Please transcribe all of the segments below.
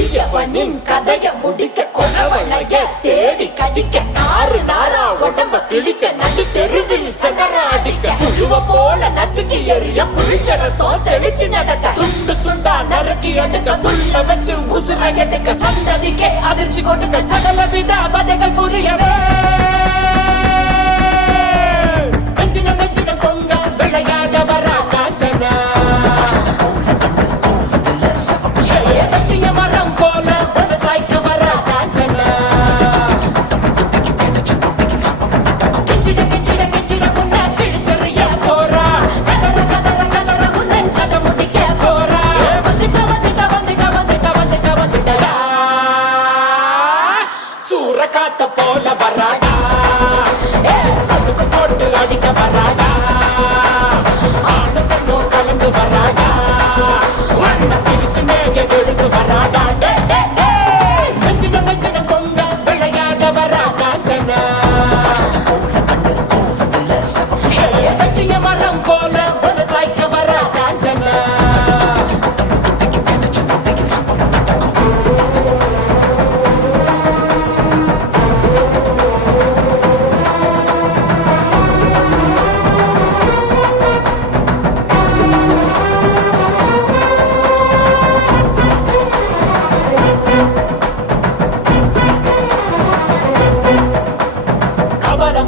கொடியவனின் கதைய முடிக்க கொணவளைய தேடி கடிக்க நாறு நாரா உடம்ப கிழிக்க நடு தெருவில் சகர அடிக்க புழுவ போல நசுக்கி எறிய புளிச்சரத்தோ தெளிச்சு நடக்க துண்டு துண்டா நறுக்கி எடுக்க துள்ள வச்சு உசுர எடுக்க சந்ததிக்கே அதிர்ச்சி கொடுக்க சகல வித வதைகள் புரியவே வெஞ்சின வெஞ்சின பொங்க விளையாட வரா காஞ்சனா வெட்டிய மரம் போல விவசாய்க்க வரா காஞ்சனா கிச்சிட கிச்சிட கிச்சிட உன்ன கிழிச்சறிய போறா கதற கதற கதற உன்னன் கதை முடிக்க போறா வந்துட்ட வந்துட்ட வந்துட்ட வந்துட்ட வந்துட்ட வந்துட்டடா சூற காத்த போல வராடா சதுக்கு போட்டு அடிக்க வராடா ஆணு பெண்ணும் கலந்து வராடா வண்ண பிரிச்சு மேக எடுத்து வராடா வெஞ்சின வெஞ்சின பொங்க விளையாட வரா காஞ்சனா வெட்டிய மரம் போல விவசாய்க்க வரா காஞ்சனா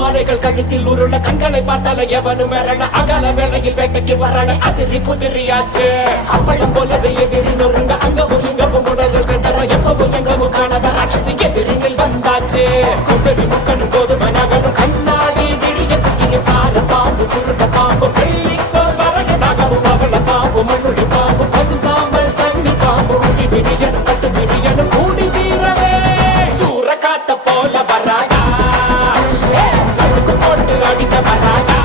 மாலைகள் கழுத்தில் உருள கண்களை பார்த்தால எவனு மிரள அகல வேளையில் வேட்டைக்கு வரல அதிரி புதிரியாச்சு அப்பளம் போலவே எதிரி நொறுங்க அங்கவும் இங்கவும் உடல் சென்ற எப்பவும் எங்கவும் காணாத ராட்சசி எதிரிகள் வந்தாச்சு குண்டவி முக்கனும் போது மனகனும் கண்ணாடி விரிய குட்டிய சார பாம்பு சுருட்ட பாம்பு வெள்ளிக்கோள் வரக நகரும் அவள பாம்பு மண்ணுடி பாம்பு பசு சாம்பல் தண்ணி பாம்பு குடி விரியனும் கட்டு விரியனும் கூடி சீரவே சூற காத்த போல வராடா போட்டு அடிக்க வராடா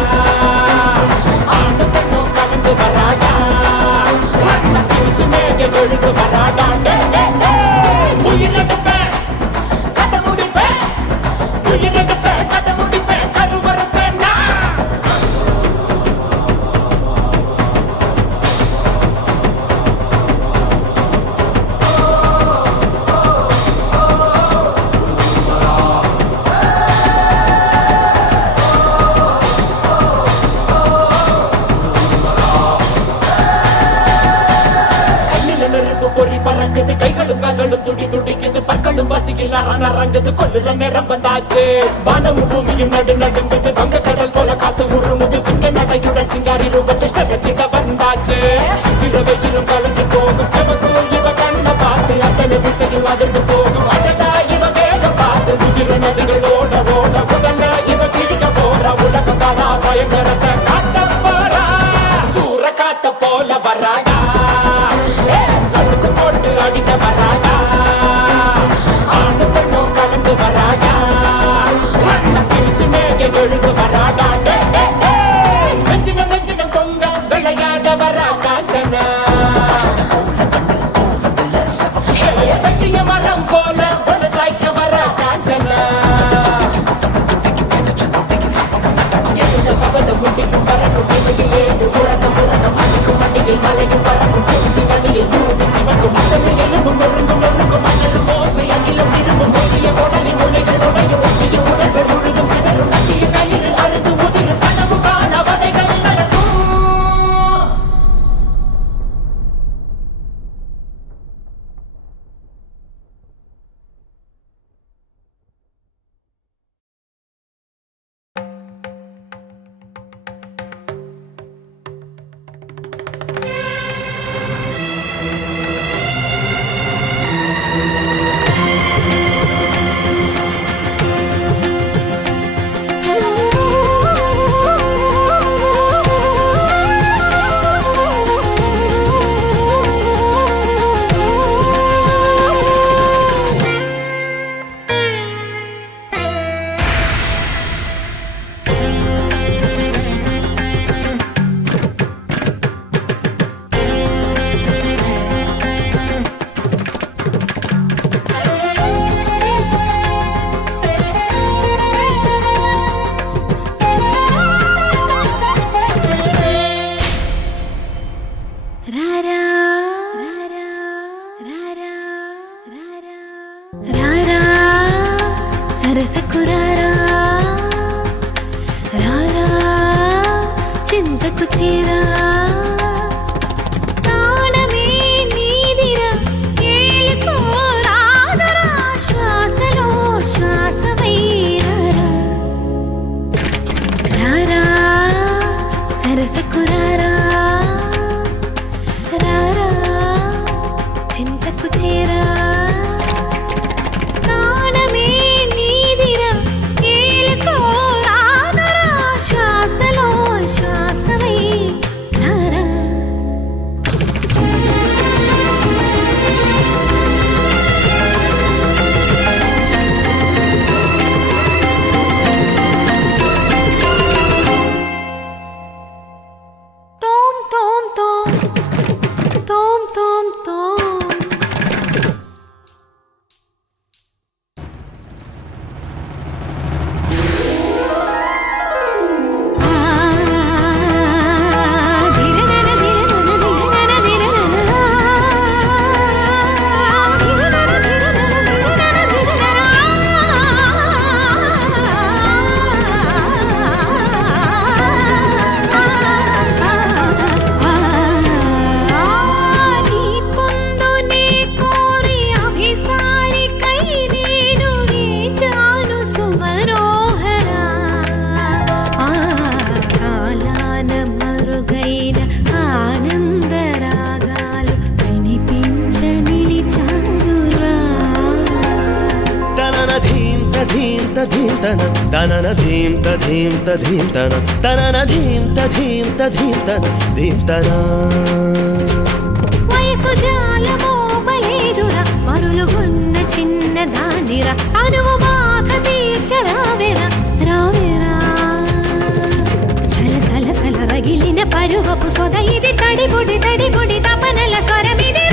ஆணு பெண்ணும் கலந்து வராடா வண்ண பிரிச்சு மேக ஒழுங்கு வராடா உயிரெடுப்பேன் கதை முடிப்பேன் உயிரெடுப்பேன் கதை முடிப்பேன் கருவறுப்பேன் பொறி பறக்குது கைகளும் கால்களும் துடி துடிக்குது பற்களும் பசியில் நரங்குது கொல்லுற நேரம் வந்தாச்சு வானமும் பூமியும் நடு நடுங்குது வங்க கடல் போல காத்து உருமுது சிங்க நடையுடன் சிங்காரி ரூபத்தை சதச்சிட வந்தாச்சு சித்திர வெயிலும் கலந்து போகும் சிவப்பு இவ கண்ண பார்த்து அத்தனை திசையும் அதிர்ந்து போகும் அடடா இவ வேகம் பார்த்து முதிர நதிகள் ஓட ஓட உடல்ல இவ பிடிக்க போற உலகம் தானா பயங்கரத்தை காட்ட போறா சூற காத்த போல வராடா சதுக்கு போட்டு அடிக்க வராடா ஆணு பெண்ணும் கலந்து வராடா வண்ண பிரிச்சு மேக ஒழுங்கு வராடா வெஞ்சின வெஞ்சின பொங்க விளையாட வரா காஞ்சனா வெட்டிய மரம் போல விவசாய்க்க வரா காஞ்சனா எழுந்த சபதம் முடிக்கும் பறக்கும் இமையில் ஏது முழக்கம் முழக்கம் அடிக்கும் மண்டியில் மலையும் பறக்கும் பொருத்தி நதியில் பூமி சிவக்கும் அத்தனை எலும்பும் நொறுங்கும் நொறுங்கும் மணலும் ஓசை அகிலம் திரும்பும் மோதிய உடனே முனைகள் உடையும் ஒட்டிய உடல்கள் முழுதும் சிதறும் கட்டிய கயிறு அறுது உதிரும் கனவு காண வதைகள் நடக்கும் రారా సరసకు రారా రారా చింతకు చేరా ప్రాణమే నీదిరా ఏలుకో రాదరా శ్వాసలో శ్వాసమై రారా రారా సరసకు రారా రారా చింతకు చేరా తనన ధీం తధీం తధీం తన తనన ధీం తధీం తధీం తన ధీం తన వయసు జాలమోపలేదురా మరులుగున్న చిన్న దానిరా అనువు బాధ తీర్చరావెరా రావెరా సల సల రగిలిన పరువపు సొద ఇది తడిబుడి తపనల స్వరమిది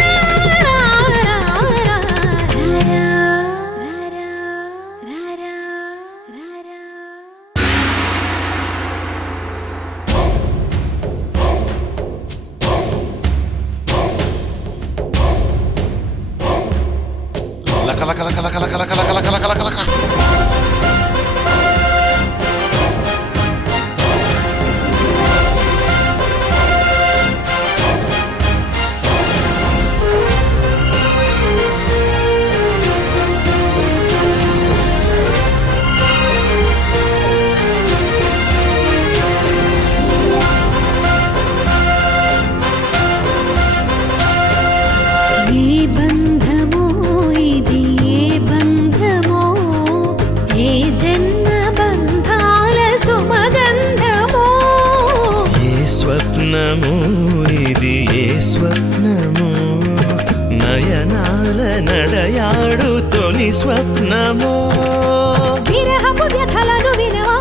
ఇది ఏ స్వప్నము నయనాల నడయాడు తొలి స్వప్నము విరహపు వ్యథలను వినవా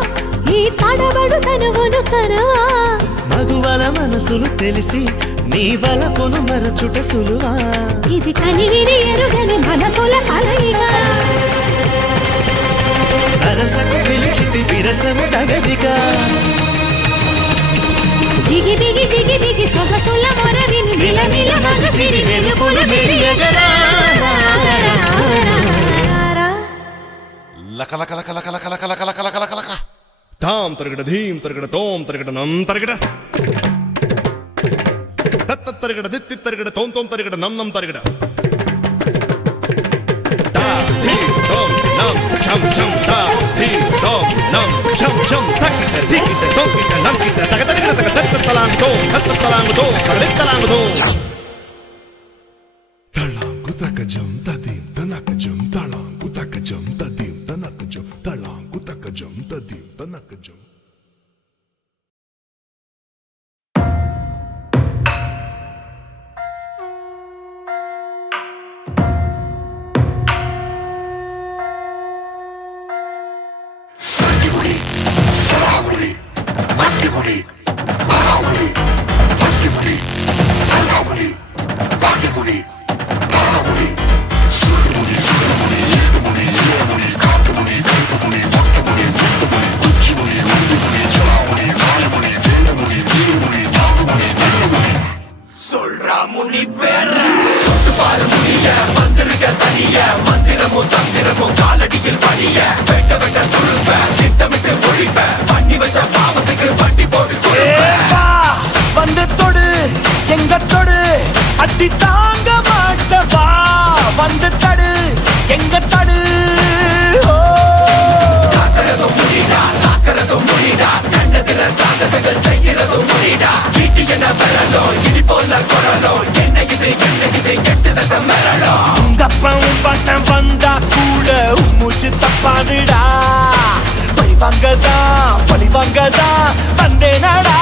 ఈ తడబడు తనువును కనవా మగువల మనసులు తెలిసి నీ వలపును మరచుట సులువా ఇది కనివిని ఎరుగని మనసుల కలయిగా సరసకు పిలిచితి విరసము తగదిగా జిగి బిగి సొగసుల మొరవిని మిలమిల మగసిరి వెలుగుల మెరియగరా లక లక లక లక లక లక లక లక లక లక లక తాం తరగడ ధీం తరగడ తోం తరగడ నం తరగడ తత్త తరగడ దిత్తి తరగడ తోం తోం తరగడ నం నం తరగడ తా ధీం తోం నం ఛం ఛం తా ధీం తోం నం ఛం ఛం తక్ దిక్కిట తోకిట నంకిట తగ తరగడ తగ తత్త తలాంగు తోం తత్త తలాంగు తోం తగ తలాంగు తోం తలాంగు తక జం తదీం తనక జం తలాంగు తక జం తదీం తనక జం తలాంగు తక జం తదీం తనక జం Mahabali, Mahabali, Mahabali, Mahabali, Mahabali. சாகசங்கள் செய்கிறதும் முறிடா வீட்டு என வரலோ இடி போல குரலோ என்ன இது எட்டு தசம் வரலோ உங்க அப்பாவும் பாட்டம் வந்தா கூட மூச்சு தப்பாதுடா பழி வாங்கதா வந்தேனடா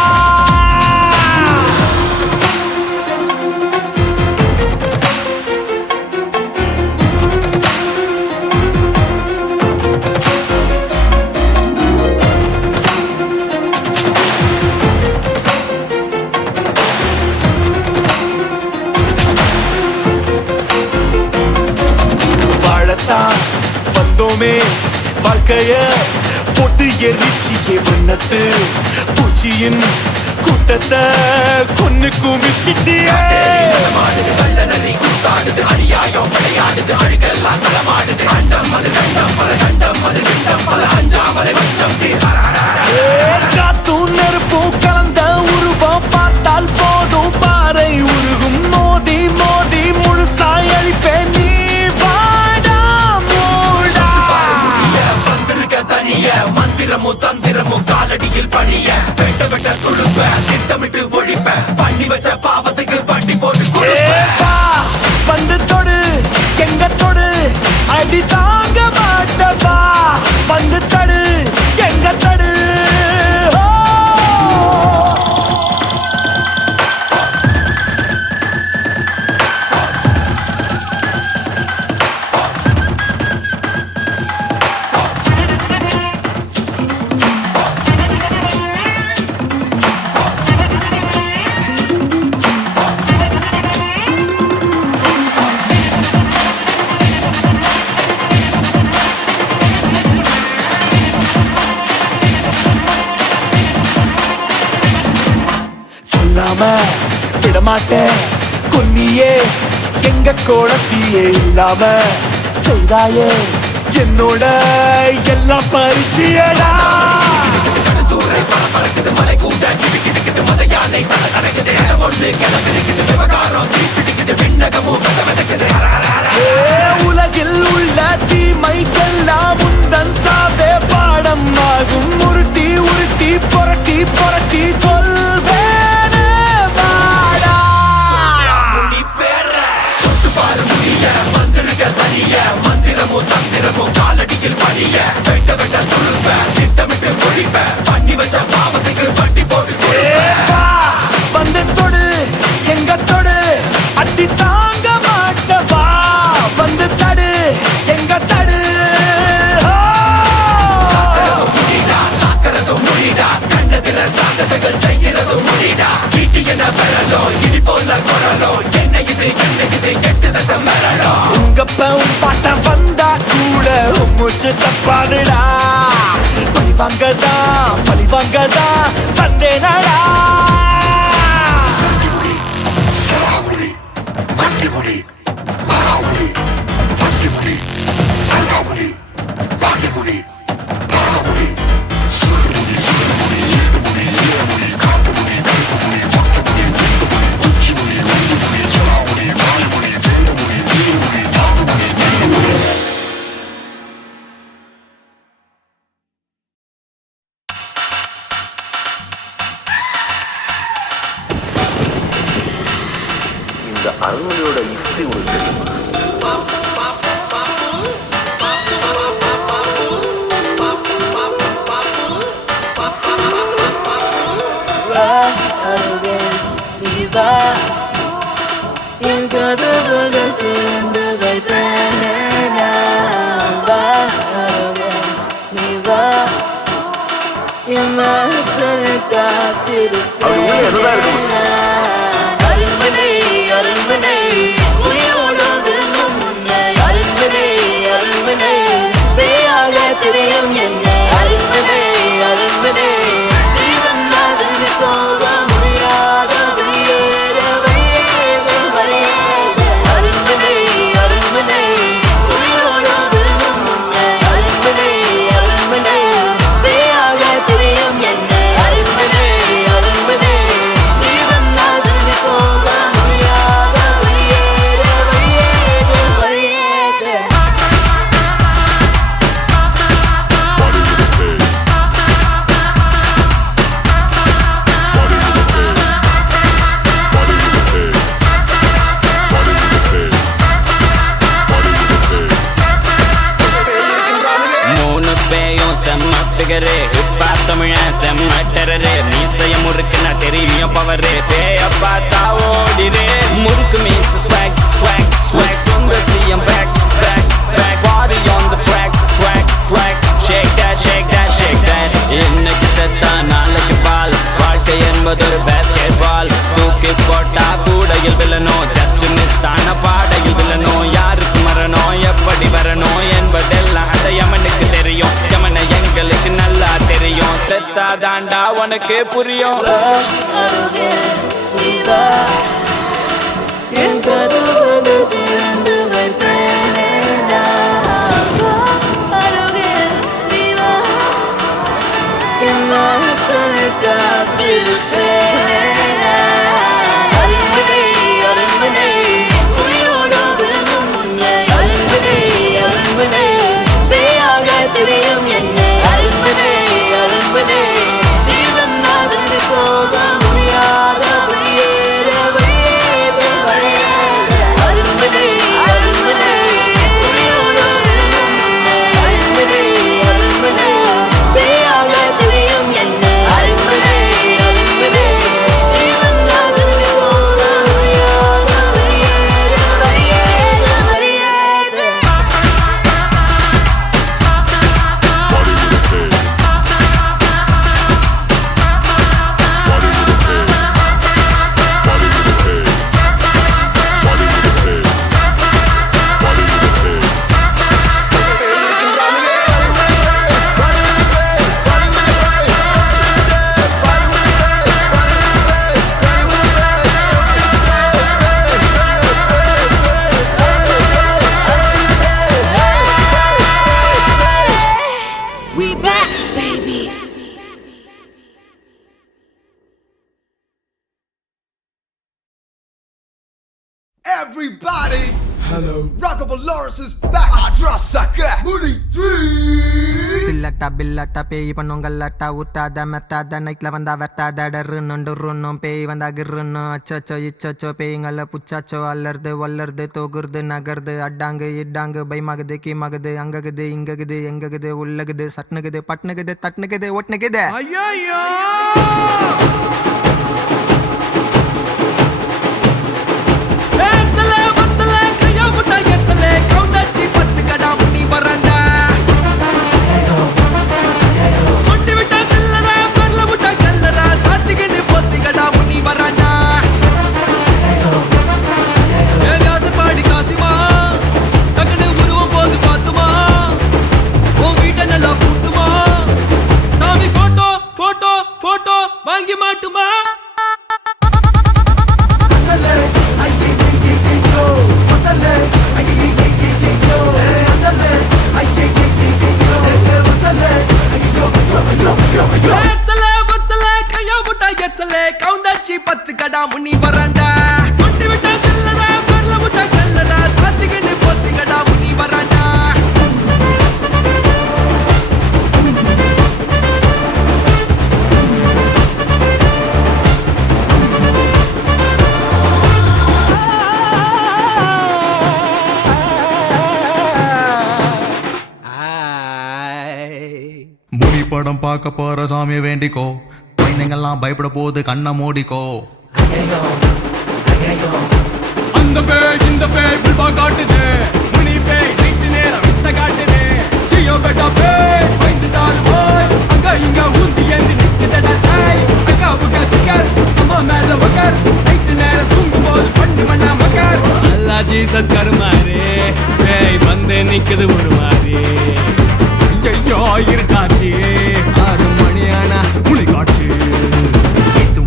வந்தோமே வாழ்க்கைய போட்டு எரிச்சியே வண்ணத்து பூச்சியின் கூட்டத்தை கொன்னு குமிச்சிட்டியே கள்ளநரி கூத்தாடுது அநியாயம் விளையாடுது அழுகெல்லாம் களமாடுது அண்டம் அது கண்டம் பல கண்டம் அது கிண்டம் பல அஞ்சாமலை வஞ்சம் காத்தும் நெருப்பும் கலந்த உருவம் பார்த்தால் போதும் பாறை உருகும் மோதி மோதி முழுசாய் அழிப்பேன் நீ மந்திரமும் தந்திரமும் காலடியில் பணிய வெட்ட வெட்ட துழுப்ப திட்டமிட்டு ஒழிப்ப பண்ணி வச்ச பாவத்துக்கு வண்டி போட்டு கொடுப்ப வந்து தொடு எங்க தொடு அடி தாங்க மாட்டவா வந்து தடு எங்க தடு விடமாட்டேன் கொன்னியே எங்க கோலத்தியே இல்லாம செய்தாயே என்னோட எல்லாம் பரிச்சியடா சூறை பல பறக்குது மலை கூட கிடுக்கிடுக்குது மத யானை பல நடக்குது ஒன்று கிளம்பிருக்குது விவகாரம் தீப்பிடிக்குது விண்ணகமும் வெதக்குது உலகில் உள்ள தீமைக்கெல்லாம் முந்தன் சாவே பாடம் ஆகும் உருட்டி உருட்டி புரட்டி புரட்டி கொள்வேன் மந்திரமும் தந்திரமும் காலடியில் பணிய வெட்ட வெட்ட துழுப்ப திட்டமிட்டு ஒழிப்ப பண்ணி வச்ச பாவத்துக்கு வண்டி போட்டு வந்து தொடு எங்க தொடு அடி தாங்க மாட்டவா வந்து தடு எங்க தடு காக்கிறதும் முடிடா கண்ணதில சாகசங்கள் செய்கிறதும் முடிடா வீட்டு என வரலோ இடி போல குரலோ என்ன இது எட்டு தசம் வரலோ உங்கப்பவும் பாட்டம் வந்தா கூட மூச்சு தப்பாதுடா பழி வாங்கதா வந்தேனடா இந்த அருமையோட யுக்தி உனக்கு தெரியுமா? Even ஃபிகரு இப்பா தமிழன் செம்ம டெரரு மீசைய முறுக்குன்னா தெரியும் பவரு பேய பார்த்தா ஓடிரு முறுக்கு மீச ஸ்வாக் ஸ்வாக் ஸ்வாக் சுங்க சிஎம் பேக் பேக் பேக் பாடி on the track track track shake that shake that shake that இன்னைக்கு செத்தா நாளைக்கு பால் வாழ்க்கை என்பது ஒரு பேஸ்கெட் பால் தூக்கி போட்டா கூடையில் வில்லணும் ஜஸ்ட் மிஸ் ஆன பாடையில் வில்லணும் யாருக்கு மரணம் எப்படி வரணும் என்பதெல்லாம் அந்த யமனுக்கு தெரியும் யமனை எங்களுக்கு நல்லா தெரியும் செத்தா தாண்டா உனக்கு புரியும் Everybody, hello. Rockable Lawrence is back. Adrasaka, Moody 3. சில்லட்டா பில்லட்டா பேய் பண்ணுங்கல்லட்டா ஊட்டாத மெட்டாத நைட்ல வந்தா வெட்டாத டருன்னும் பேய் வந்தா கிருன்னு அச்சோ இச்சோ பேய்ங்கள புச்சாச்சோ அல்லறது வல்லறது தொகுறது நகருது அட்டாங்கு இட்டாங்கு பயமாகுது கீமாகுது அங்ககுது இங்ககுது எங்ககுது உள்ளகுது சட்னுகுது பட்னுகுது தட்னுகுது ஒட்னுகுது ஐயோ வாங்கி மாட்டுமா கவுந்தாச்சி 10 கடா முன்னி வராண்டா சுட்டி விட்டா செல்லடா பரல முட்டா கல்லடா சாத்திக்கிட்டு போத்தி கடா முன்னி வராண்டா முனி படம் பார்க்க போற சாமியை வேண்டிக்கோ குழந்தைங்கெல்லாம் பயப்பட போது கண்ணை மூடிக்கோ அந்த பேய் இந்த பேய் புல்பா காட்டுது முனி பேய் நைட்டு நேரம் வித்த காட்டுது சியோ பெட்டா பேய் பயந்துட்டாரு போய் அங்க இங்க ஊந்தி ஏந்தி நிக்குதடா தாய் அக்கா புக்கா சிக்கர் அம்மா மேல வக்கர் நைட்டு நேரம் தூங்கும் போது பண்ணி மண்ணா மக்கர் அல்லா ஜீசஸ் கருமாரு பேய் வந்து நிக்குது ஒரு மாதிரி ஐயோ இருட்டாச்சு 6 மணியானா முனி காட்சி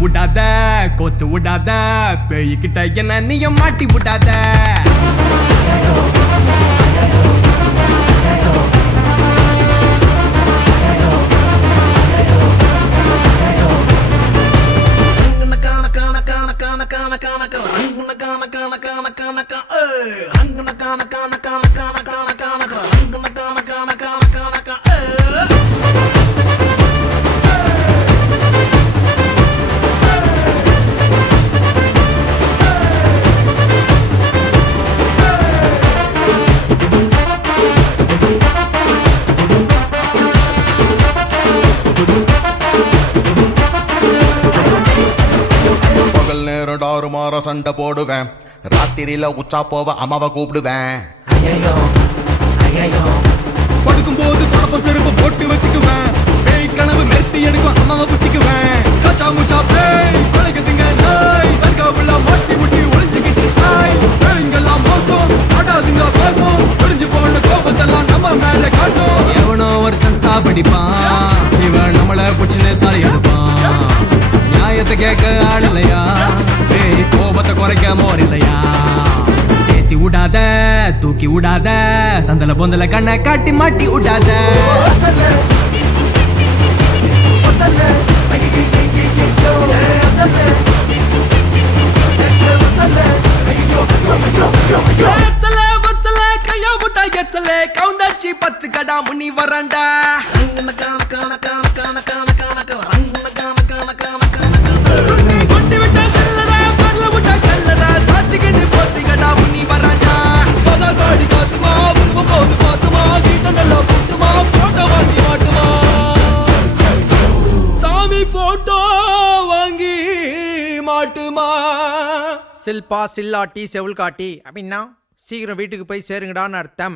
விடாத கோத்து விடாத பேய்கிட்ட என்ன நீங்க மாட்டி விடாத சண்டை போடுவேன் ராத்திரியில உச்சா போவ அம்மாவை கூப்பிடுவேன் படுக்கும் போது தொடப்ப செருப்பு போட்டு வச்சுக்குவேன் பேய் கனவு மெட்டி எடுக்கும் அம்மாவை பிடிச்சுக்குவேன் கச்சா முச்சா பேய் கொலைக்குதுங்க நாய் தர்காவுல மாட்டி முட்டி ஒளிஞ்சுக்கிச்சு நாய் பேய்ங்கெல்லாம் மோசம் ஆடாதுங்க மோசம் புரிஞ்சு போன கோபத்தெல்லாம் நம்ம மேல காட்டும் எவனோ ஒருத்தன் சாப்பிடிப்பான் இவன் நம்மள பிடிச்சுன்னு தலையெடுப்பான் நியாயத்தை கேட்க ஆள் இல்லையா பேய் கோபத்தை குறைக்க மோர் இல்லையா ஏத்தி விடாத தூக்கி விடாத சந்தல பொந்தல கண்ணை காட்டி மாட்டி விடாத கையா முட்டா எச்சலே கவுந்தாச்சி 10 கடா முனி வரண்டா சொட்டி விட்டா செல்லடா பரல முட்டா கல்லடா சாத்திக்கிட்டு போத்தி கடா முனி வரண்டா பசா காடி காசுமா உருவ போது பாத்துமா கிட்ட நல்லா புட்டுமா போட்டோ வாங்கி மாட்டுமா சாமி போட்டோ வாங்கி மாட்டுமா சில்பா சில்லாட்டி செவுள் காட்டி அப்படின்னா சீக்கிரம் வீட்டுக்கு போய் சேருங்கடான்னு அர்த்தம்.